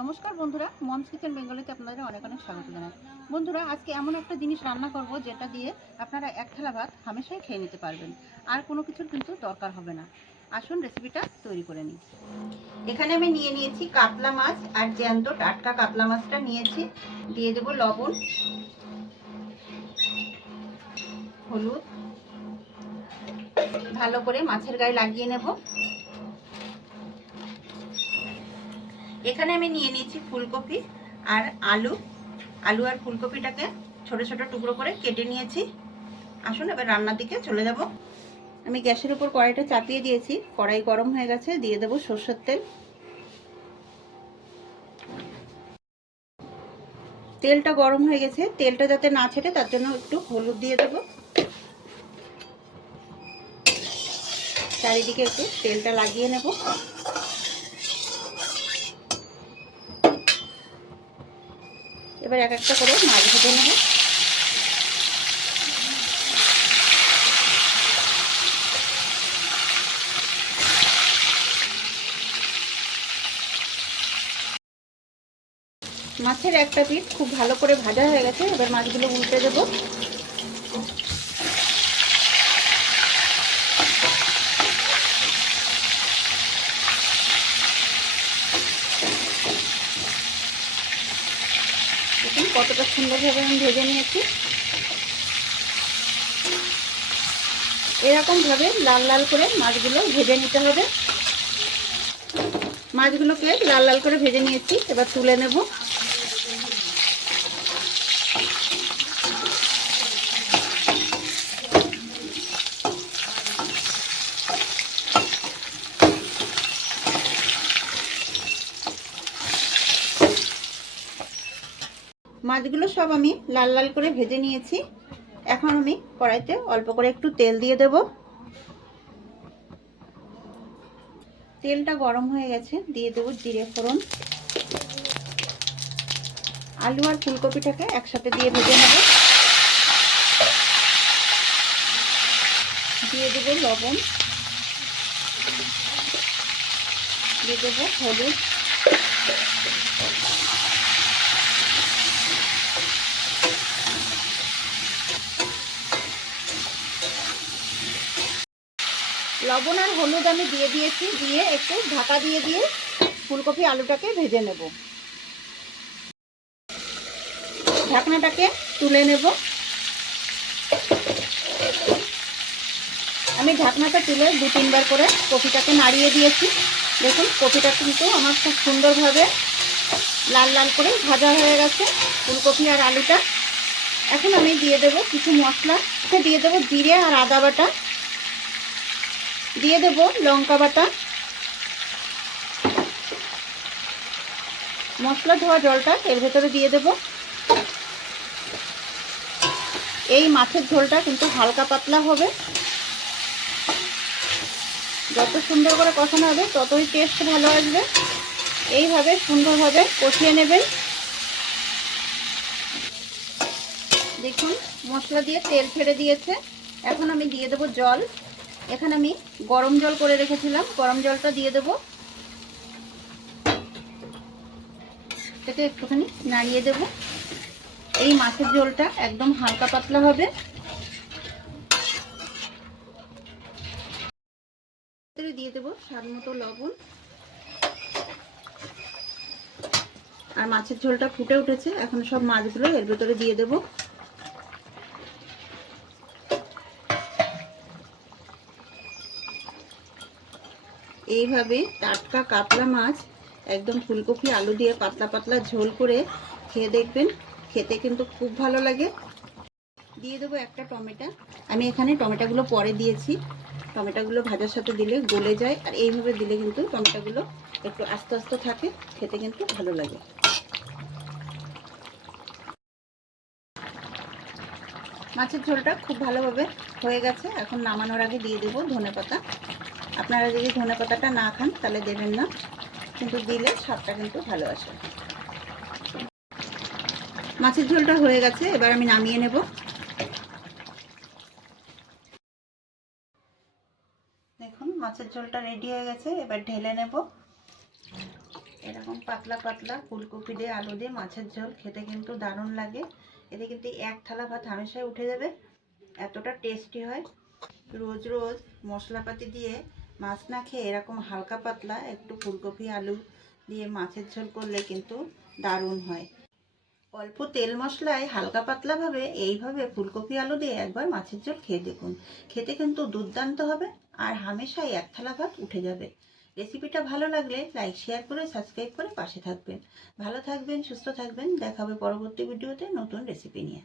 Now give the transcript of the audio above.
নমস্কার বন্ধুরা, moms kitchen বেঙ্গলিতে আপনাদের অনেক অনেক স্বাগত জানাই। বন্ধুরা, আজকে এমন একটা জিনিস রান্না করব যেটা দিয়ে আপনারা এক থালা ভাত হামেশাই খেয়ে নিতে পারবেন। আর কোনো কিছুর কিন্তু দরকার হবে না। আসুন রেসিপিটা তৈরি করে নিই। এখানে আমি নিয়ে নিয়েছি কাতলা মাছ আর জ্যান্ত টাটকা কাতলা মাছটা নিয়েছি। দিয়ে দেব লবণ, হলুদ। ভালো করে মাছের গায়ে লাগিয়ে নেব। এখানে আমি নিয়ে নিয়েছি ফুলকপি আর আলু আলু আর ফুলকপিটাকে ছোট ছোট টুকরো করে কেটে নিয়েছি। আসুন, এবার রান্নার দিকে চলে যাব। আমি গ্যাসের উপর কড়াইটা চাপিয়ে দিয়েছি। কড়াই গরম হয়ে গেছে, দিয়ে দেবো সর্ষের তেল। তেলটা গরম হয়ে গেছে। তেলটা যাতে না ছেড়ে, তার জন্য একটু হলুদ দিয়ে দেবো। চারিদিকে একটু তেলটা লাগিয়ে নেব। এবার এক একটা করে মাছ ভেজে নেব। মাছের একটা পিঠ খুব ভালো করে ভাজা হয়ে গেছে, এবার মাছগুলো উল্টে দেব দেখুন কতটা সুন্দরভাবে আমি ভেজে নিয়েছি। এরকমভাবে লাল লাল করে মাছগুলো ভেজে নিতে হবে। মাছগুলোকে লাল লাল করে ভেজে নিয়েছি, এবার তুলে নেব। মাছগুলো সব আমি লাল লাল করে ভেজে নিয়েছি। এখন আমি কড়াইতে অল্প করে একটু তেল দিয়ে দেব। তেলটা গরম হয়ে গেছে, দিয়ে দেবো জিরে ফোড়ন। আলু আর ফুলকপিটাকে একসাথে দিয়ে ভেজে নেব। দিয়ে দেবো লবণ। দিয়ে দেবো হলুদ। লবণ আর হলুদ আমি দিয়ে দিয়েছি, দিয়ে একটু ঢাকা দিয়ে দিয়ে ফুলকপি আলুটাকে ভেজে নেব। ঢাকনাটাকে তুলে নেব। আমি ঢাকনাটা তুলে দু তিনবার করে কপিটাকে নাড়িয়ে দিয়েছি। দেখুন, কপিটা কিন্তু আমার খুব সুন্দরভাবে লাল লাল করে ভাজা হয়ে গেছে ফুলকপি আর আলুটা। এখন আমি দিয়ে দেব কিছু মশলা। দিয়ে দেবো জিরে আর আদা বাটা। দিয়ে দেব লঙ্কা বাটা। মশলা ধোয়া জলটা এর ভেতরে দিয়ে দেব। এই মাছের ঝোলটা কিন্তু হালকা পাতলা হবে। যত সুন্দর করে কষানো হবে ততই টেস্ট ভালো আসবে। এইভাবে সুন্দরভাবে কষিয়ে নেবেন। দেখুন, মশলা দিয়ে তেল ছেড়ে দিয়েছে। এখন আমি দিয়ে দেবো জল। এখানে আমি গরম জল করে রেখেছিলাম। গরম জলটা দিয়ে দেব। এটাকে একটুখানি নাড়িয়ে দেব। এই মাছের ঝোলটা একদম হালকা পাতলা হবে। দিয়ে দেবো স্বাদ মতো লবণ। আর মাছের ঝোলটা ফুটে উঠেছে। এখন সব মাছগুলো এর ভেতরে দিয়ে দেবো। এইভাবে টাটকা কাতলা মাছ, একদম ফুলকপি, আলু দিয়ে পাতলা পাতলা ঝোল করে খেয়ে দেখবেন। খেতে কিন্তু খুব ভালো লাগে। দিয়ে দেবো একটা টমেটো। আমি এখানে টমেটোগুলো পরে দিয়েছি। টমেটোগুলো ভাজার সাথে দিলে গলে যায়। আর এইভাবে দিলে কিন্তু টমেটোগুলো একটু আস্তে আস্তে থাকে। খেতে কিন্তু ভালো লাগে। মাছের ঝোলটা খুব ভালোভাবে হয়ে গেছে। এখন নামানোর আগে দিয়ে দেবো ধনে পাতা আপনারা যদি ধনে পাতাটা না খান, তাহলে দেবেন না। কিন্তু দিলে স্বাদটা কিন্তু ভালো আসে। মাছের ঝোলটা হয়ে গেছে, এবার আমি নামিয়ে নেব। দেখুন, মাছের ঝোলটা রেডি হয়ে গেছে, এবার ঢেলে নেব। এরকম পাতলা পাতলা ফুলকপি দিয়ে আলু দিয়ে মাছের ঝোল খেতে কিন্তু দারুণ লাগে। এতে কিন্তু এক থালা ভাত হামেশাই উঠে যাবে। এতটা টেস্টি হয়। রোজ রোজ মশলাপাতি দিয়ে মাছ না খেয়ে এরকম হালকা পাতলা একটু ফুলকপি, আলু দিয়ে মাছের ঝোল করলে কিন্তু দারুণ হয়। অল্প তেল মশলায় হালকা পাতলাভাবে এইভাবে ফুলকপি, আলু দিয়ে একবার মাছের ঝোল খেয়ে দেখুন। খেতে কিন্তু দুর্দান্ত হবে আর হামেশাই এক থালা ভাত উঠে যাবে। রেসিপিটা ভালো লাগলে লাইক, শেয়ার করে, সাবস্ক্রাইব করে পাশে থাকবেন। ভালো থাকবেন, সুস্থ থাকবেন। দেখাবে পরবর্তী ভিডিওতে নতুন রেসিপি নিয়ে।